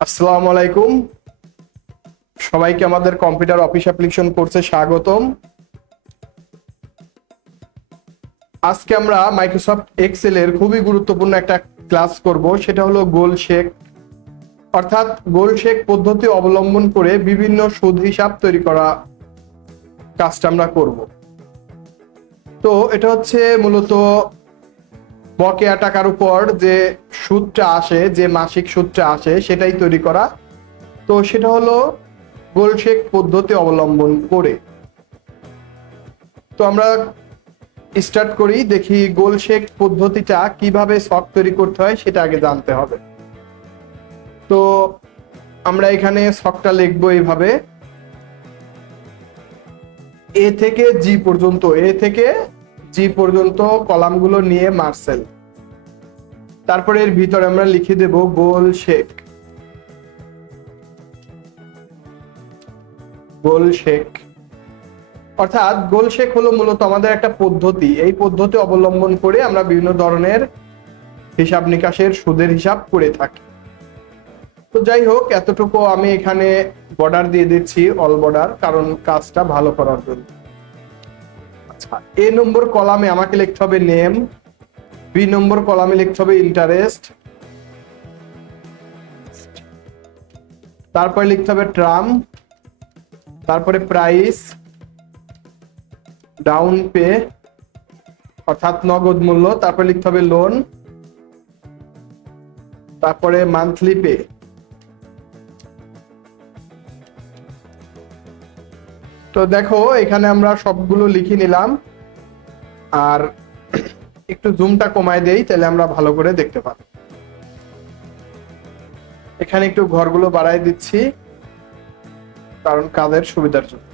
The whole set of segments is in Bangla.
আসসালামু আলাইকুম, সবাইকে আমাদের কম্পিউটার অফিস অ্যাপ্লিকেশন কোর্সে স্বাগতম। আজকে আমরা মাইক্রোসফট এক্সেল এর খুবই গুরুত্বপূর্ণ একটা ক্লাস করব, সেটা হলো গোল শেক। অর্থাৎ গোল শেক পদ্ধতি অবলম্বন করে বিভিন্ন সুদ হিসাব তৈরি করা কাজটা আমরা করব। তো এটা হচ্ছে মূলত বকেয়া টাকার উপর যে সুদটা আসে, যে মাসিক সুদটা আসে সেটাই তৈরি করা। তো সেটা হলো গোল শেক পদ্ধতি অবলম্বন করে। তো আমরা স্টার্ট করি, দেখি গোল শেক পদ্ধতিটা কিভাবে ছক তৈরি করতে হয় সেটা আগে জানতে হবে। তো আমরা এখানে ছকটা লিখবো এইভাবে, এ থেকে জি পর্যন্ত, এ থেকে জি পর্যন্ত কলামগুলো নিয়ে মার্সেল। তারপরে এর ভিতরে আমরা লিখে দেব গোল শেক। গোল শেক অর্থাৎ গোল শেক হলো মূলত আমাদের একটা পদ্ধতি। এই পদ্ধতি অবলম্বন করে আমরা বিভিন্ন ধরনের হিসাব নিকাশের সুদের হিসাব করে থাকি। তো যাই হোক, এতটুকু আমি এখানে বর্ডার দিয়ে দিচ্ছি, অল বর্ডার, কারণ কাজটা ভালো করার জন্য। আচ্ছা, এ নম্বর কলামে আমাকে লিখতে হবে নেম, বি নম্বর কলামে লিখতে হবে ইন্টারেস্ট, তারপরে লিখতে হবে ট্রাম, তারপরে প্রাইস, ডাউন পে অর্থাৎ নগদ মূল্য, তারপরে লিখতে হবে লোন, তারপরে মান্থলি পে। তো দেখো এখানে আমরা সবগুলো লিখে নিলাম, আর একটু জুমটা কমায় দেই তাহলে আমরা ভালো করে দেখতে পাবো। এখানে একটু ঘরগুলো বাড়াই দিচ্ছি কারণ কাজের সুবিধার জন্য।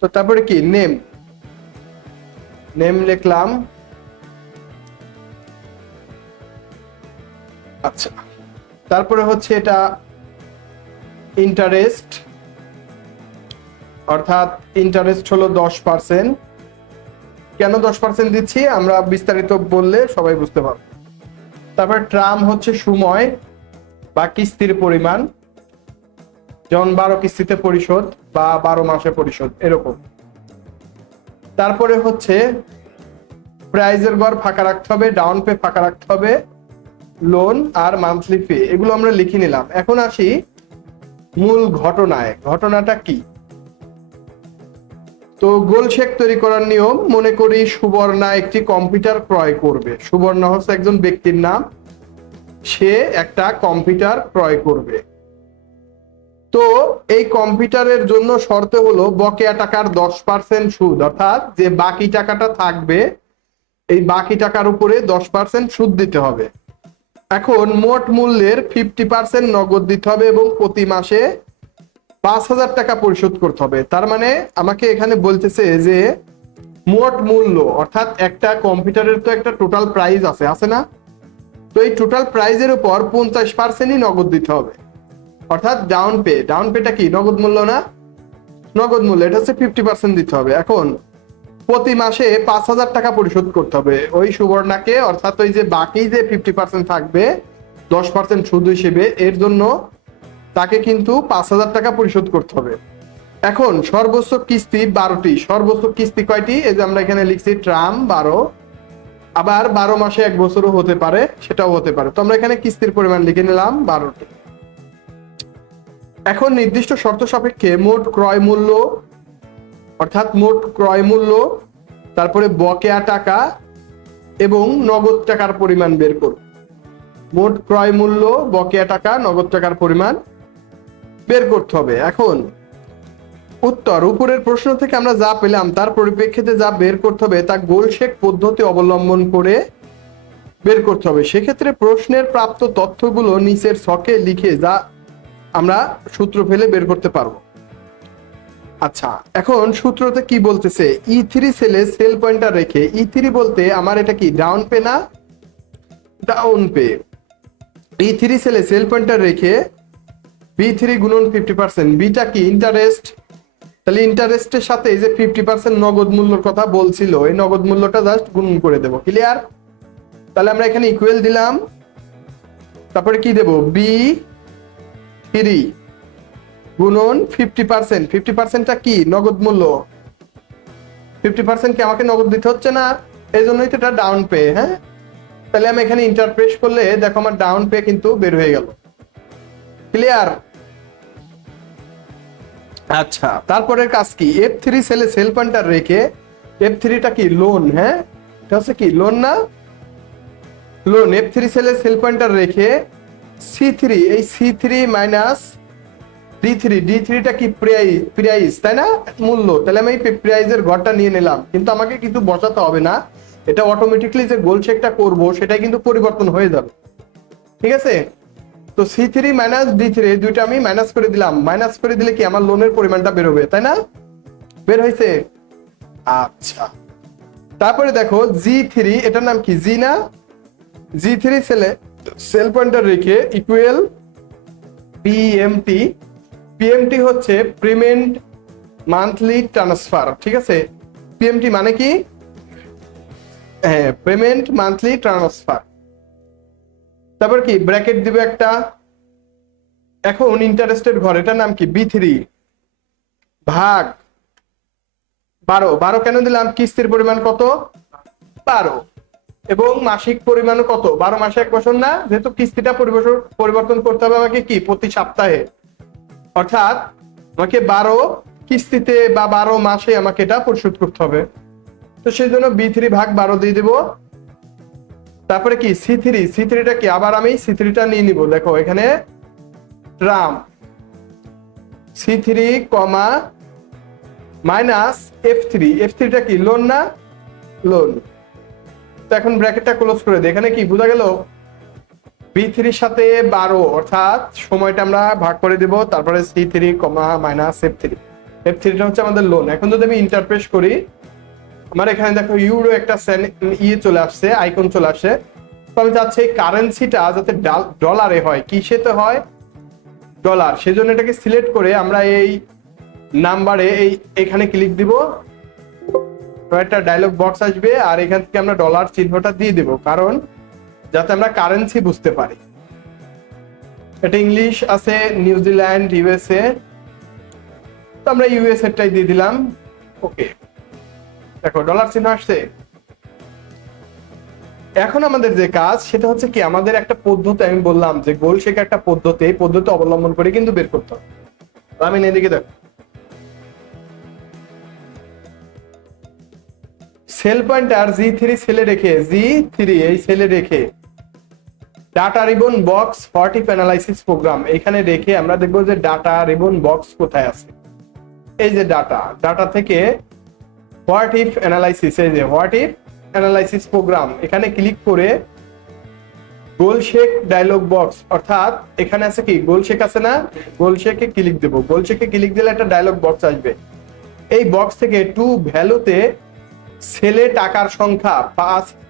তো তারপরে কি নেম, নেম লিখলাম। আচ্ছা, তারপরে হচ্ছে এটা ইন্টারেস্ট, অর্থাৎ ইন্টারেস্ট হলো 10%। কেন 10% দিচ্ছি আমরা বিস্তারিত বললে সবাই বুঝতে পারবে। তারপর ট্রাম হচ্ছে সময় বা কিস্তির পরিমাণ, যেমন 12 কিস্তিতে পরিশোধ বা 12 মাসে পরিশোধ এরকম। তারপরে হচ্ছে প্রাইজের ঘর ফাঁকা রাখতে হবে, ডাউন পে ফাঁকা রাখতে হবে, লোন আর মান্থলি ফি, এগুলো আমরা লিখে নিলাম। এখন আসি মূল ঘটনায়। ঘটনাটা কি? তো গোল শেক তৈরি করার নিয়ম, মনে করি সুবর্ণা একটি কম্পিউটার ক্রয় করবে। সুবর্ণা হচ্ছে একজন ব্যক্তির নাম, সে একটা কম্পিউটার ক্রয় করবে। তো এই কম্পিউটারের জন্য শর্ত হলো বকেয়া টাকার 10% সুদ, অর্থাৎ যে বাকি টাকাটা থাকবে এই বাকি টাকার উপরে 10% সুদ দিতে হবে। এখন মোট মূল্যের 50% নগদ দিতে হবে এবং প্রতি মাসে 5,000 টাকা পরিশোধ করতে হবে। তার মানে আমাকে এখানে বলতেছে যে মোট মূল্য, অর্থাৎ একটা কম্পিউটারের তো একটা টোটাল প্রাইস আছে না? তো এই টোটাল প্রাইজের উপর 50%ই নগদ দিতে হবে, অর্থাৎ ডাউন পে। ডাউন পেটা কি নগদ মূল্য না? নগদ মূল্য, এটা হচ্ছে 50% দিতে হবে। এখন প্রতি মাসে 5,000 টাকা পরিশোধ করতে হবে ওই সুবর্ণাকে, অর্থাৎ ওই যে বাকি যে 50% থাকবে 10% সুদ হিসেবে, এর জন্য তাকে কিন্তু 5,000 টাকা পরিশোধ করতে হবে। এখন সর্বোচ্চ কিস্তি 12টি। সর্বোচ্চ কিস্তি কয়টি? এই যে আমরা এখানে লিখছি ট্রাম 12, আবার 12 মাসে 1 বছরও হতে পারে, সেটাও হতে পারে। তো আমরা এখানে কিস্তির পরিমাণ লিখে নিলাম 12টি। এখন নির্দিষ্ট শর্ত সাপেক্ষে মোট ক্রয় মূল্য, অর্থাৎ মোট ক্রয় মূল্য, তারপরে বকেয়া টাকা এবং নগদ টাকার পরিমাণ বের করব। মোট ক্রয় মূল্য, বকেয়া টাকা, নগদ টাকার পরিমাণ বের করতে হবে। এখন উত্তর, উপরের প্রশ্ন থেকে আমরা যা পেলাম তার পরিপ্রেক্ষিতে যা বের করতে হবে তা গোল শেক পদ্ধতি অবলম্বন করে বের করতে হবে। সেক্ষেত্রে প্রশ্নের প্রাপ্ত তথ্যগুলো নিচের ছকে লিখে যা আমরা সূত্র ফেলে বের করতে পারবো। আচ্ছা, এখন সূত্রতে কি বলতেছে? E3 সেলে সেল পয়েন্টার রেখে, E3 বলতে আমার এটা কি ডাউন পে না? Down pay. E3 সেলে সেল পয়েন্টার রেখে B3 গুণন 50%, বিটা কি ইন্টারেস্ট। তাহলে ইন্টারেস্টের সাথে এই যে 50% নগদ মূল্যর কথা বলছিল, এই নগদ মূল্যটা জাস্ট গুণন করে দেব। ক্লিয়ার? তাহলে আমরা এখানে ইকুয়াল দিলাম, তারপরে কি দেব? বি থ্রি গুণন 50%। 50%টা কি? নগদ মূল্য। 50% কি আমাকে নগদ দিতে হচ্ছে না? এই জন্যই তো এটা ডাউন পে। হ্যাঁ, তাহলে আমি এখানে ইন্টারপ্রেস করলে দেখো আমার ডাউন পে কিন্তু বের হয়ে গেল। ক্লিয়ার? আচ্ছা, তারপরের কাজ কি? F3 সেলে সেল পয়েন্টার রেখে, F3টা কি? লোন। হ্যাঁ, এটা হচ্ছে কি? লোন না? লোন। F3 সেলে সেল পয়েন্টার রেখে C3, এই C3 মাইনাস D3টা কি? প্রাইস, তাই না? মূল্য। তাহলে আমি প্রাইজের ঘরটা নিয়ে নিলাম, কিন্তু আমাকে কিছু বসাতে হবে না, এটা অটোমেটিকলি যে গোল চেকটা করব সেটাই কিন্তু পরিবর্তন হয়ে যাবে। ঠিক আছে? তো C3 মাইনাস D3 দুইটা আমি মাইনাস করে দিলাম। মাইনাস করে দিলে কি আমার লোনের পরিমাণটা বের হবে, তাই না? বের হয়েছে? আচ্ছা, তারপরে দেখো G3, এটার নাম কি? জি না? G3 সেলে সেল পয়েন্টার রেখে ইকুয়াল PMT হচ্ছে পেমেন্ট মান্থলি ট্রান্সফার। ঠিক আছে? PMT মানে কি? হ্যাঁ, পেমেন্ট মান্থলি ট্রান্সফার। তারপর কি? ব্র্যাকেট দিবে একটা। এখন ইন্টারেস্টের ঘর, এটার নাম কি? B3 ভাগ 12। কেন দিলাম? কিস্তির পরিমাণ কত? 12। এবং মাসিক পরিমাণ কত? 12 মাসে 1 বছর না, যেহেতু কিস্তিটা পরিবর্তন করতে হবে আমাকে কি? প্রতি সপ্তাহে। অর্থাৎ আমাকে 12 কিস্তিতে বা 12 মাসে আমাকে এটা পরিশোধ করতে হবে। তো সেই জন্য B3 ভাগ 12 দিয়ে দেব। তারপরে কি? C3টা কি? আবার আমি C3টা নিয়ে নিব। দেখো এখানে ট্রাম C3 কমা মাইনাস F3টা কি? লোন না? লোন। তো এখন ব্র্যাকেটটা ক্লোজ করে দিই। এখানে কি বোঝা গেল? B3 এর সাথে 12, অর্থাৎ সময়টা আমরা ভাগ করে দেব, তারপরে C3 কমা মাইনাস F3টা হচ্ছে আমাদের লোন। এখন যদি আমি ইন্টারপ্রেস করি, আমার এখানে দেখো ইউরো একটা চলে আসছে, আইকন চলে আসে। তো আমি চাচ্ছি কারেন্সিটা যাতে ডলারে হয়। কিসেতে হয়? ডলার। সেজন্য এটাকে সিলেক্ট করে আমরা এই নাম্বারে এখানে ক্লিক দিব, একটা ডায়লগ বক্স আসবে, আর এখান থেকে আমরা ডলার চিহ্নটা দিয়ে দেব, কারণ যাতে আমরা কারেন্সি বুঝতে পারি। এটা ইংলিশ আছে, নিউজিল্যান্ড, ইউএসএ, তো আমরা ইউএসএটাই দিয়ে দিলাম। ওকে, দেখো ডলার চিহ্ন আসছে। এখন আমাদের যে কাজ সেটা হচ্ছে কি? আমাদের একটা পদ্ধতি, আমি বললাম যে গোল শেখা একটা পদ্ধতি, এই পদ্ধতি অবলম্বন করে কিন্তু বের করতে হবে। আমি এদিকে দেখো, সেল পয়েন্টার G3 সেলে রেখে, G3 এই সেলে রেখে data ribbon box what if analysis program এখানে রেখে আমরা দেখবো যে ডাটা রিবন বক্স কোথায় আছে। এই যে ডাটা থেকে হোয়াট ইফ অ্যানালাইসিস, এই যে হোয়াট ইফ অ্যানালাইসিস প্রোগ্রাম, এখানে ক্লিক করে গোল শেক ডায়লগ বক্স, অর্থাৎ এখানে আছে কি? গোল শেক আছে না? গোল শেকে ক্লিক দেব। গোল শেকে ক্লিক দিলে একটা ডায়লগ বক্স আসবে। এই বক্স থেকে টু ভ্যালুতে সেলে টাকার সংখ্যা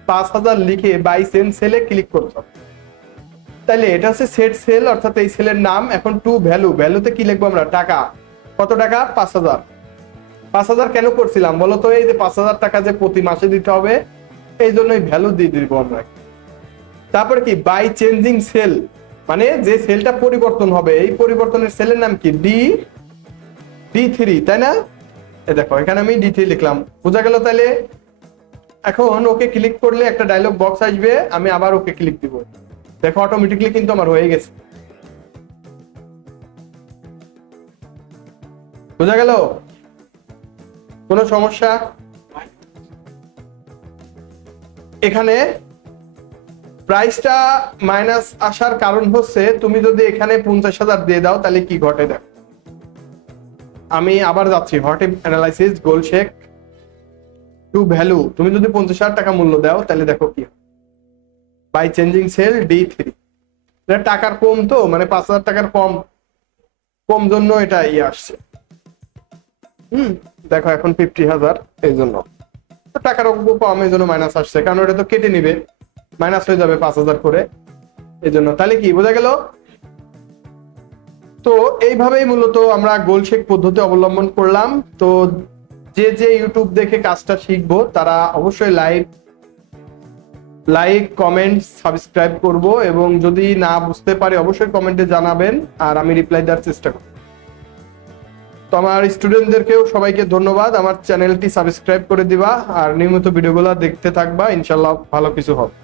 5000 লিখে বাই সেলে ক্লিক করতে হবে। তাহলে এটা হচ্ছে সেট সেল, অর্থাৎ এই সেলের নাম। এখন টু ভ্যালুতে কি লিখবো আমরা? টাকা। কত টাকা? 5000। 5000 কেন করছিলাম বলো তো? এই যে 5000 টাকা যে প্রতি মাসে দিতে হবে, এই জন্যই ভ্যালু দিয়ে দিব আমরা। তারপর কি? বাই চেঞ্জিং সেল, মানে যে সেলটা পরিবর্তন হবে, এই পরিবর্তনের সেলের নাম কি? D3, তাই না? দেখো এখানে আমি D3 লিখলাম। বোঝা গেল? তাহলে এখন ওকে ক্লিক করলে একটা ডায়লগ বক্স আসবে, আমি আবার ওকে ক্লিক দিব। দেখো অটোমেটিকলি কিন্তু আমার হয়ে গেছে। বোঝা গেল? কোনো সমস্যা? এখানে প্রাইসটা মাইনাস আসার কারণ হচ্ছে তুমি যদি এখানে 50,000 দিয়ে দাও তাহলে কি ঘটে দেখো। আমি আবার যাচ্ছি, what if analysis goal seek to value, তুমি যদি 50,000 টাকা মূল্য দাও তাহলে দেখো কি বাই চেঞ্জিং সেল D3, টাকার কম, তো মানে 5000 টাকার কম জন্য এটা আসছে। দেখো এখন 50,000, এই জন্য টাকার কম, এই জন্য মাইনাস আসছে, কারণ ওটা তো কেটে নিবে, মাইনাস হয়ে যাবে 5000 করে, এই জন্য। তাহলে কি বোঝা গেল? তো এইভাবেই মূলত আমরা গোল শেক পদ্ধতি অবলম্বন করলাম। তো যে ইউটিউব দেখে কাজটা শিখবো তারা অবশ্যই লাইভ লাইক, কমেন্ট, সাবস্ক্রাইব করব, এবং যদি না বুঝতে পারি অবশ্যই কমেন্টে জানাবেন আর আমি রিপ্লাই দেওয়ার চেষ্টা করব। তো আমার স্টুডেন্টদেরকেও সবাইকে ধন্যবাদ, আমার চ্যানেলটি সাবস্ক্রাইব করে দিবা আর নিয়মিত ভিডিওগুলো দেখতে থাকবা, ইনশাল্লাহ ভালো কিছু হবে।